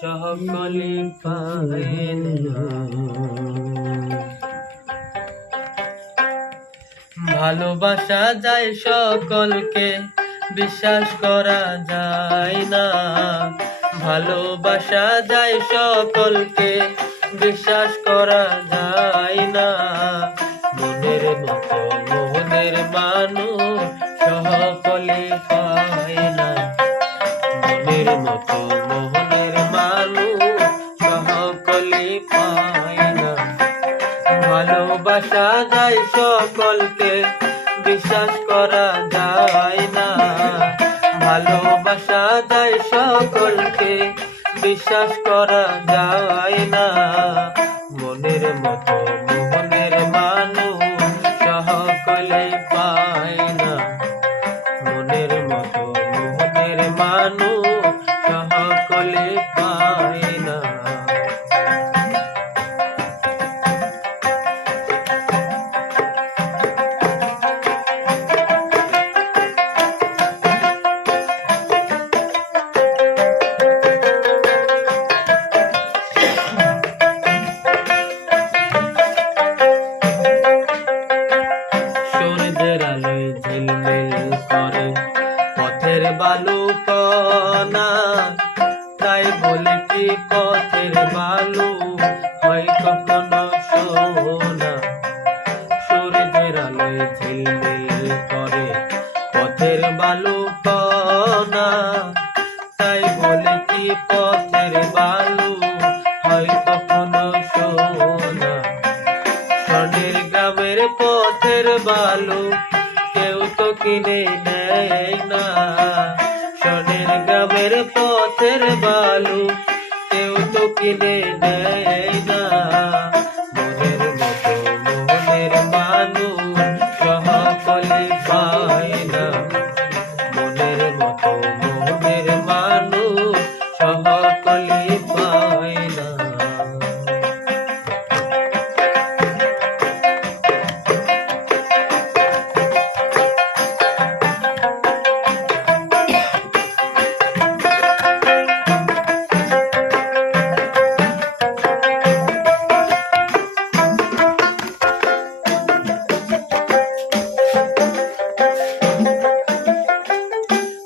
সকলে পায় না। ভালোবাসা যায় সকলকে, বিশ্বাস করা যায় না। ভালোবাসা যায় সকলকে, বিশ্বাস করা যায় না। মনের মতো মোহনের মানুষ সকলে পায় না। মনের মতো মোহনের মানুষ সকলে পায় না। ভালোবাসা যায় সকলকে, বিশ্বাস করা যায় না। ভালোবাসা যায় সকলকে, বিশ্বাস করা যায় না। মনের মতো মোহনের মানুষ সকলে পায় না। মনের মতো মোহনের মানুষ সকলে পায় না। সূর্যের আলোয় ঝিলমিল করে পথের বালু কণা, তাই বলে কি পথের বালু হয় কখনো সোনা। সূর্যের আলোয় ঝিলমিল করে পথের বালু কণা, তাই বলে কি পথের বালু হয় কখনো সোনা। স্বর্ণের গ্রামের পথের বালু কেউ তো কিনে নেয় না। স্বর্ণের গ্রামের পথের বালু কেউ তো কিনে নেয় না। মনের মতো মোহনের মানুষ সকলে পায় না। মনের মতো মোহনের মানুষ সকলে পায় না।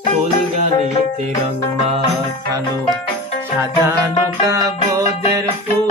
ফুলগালিতে রং মাখানো সাজানো কাগজের ফুল,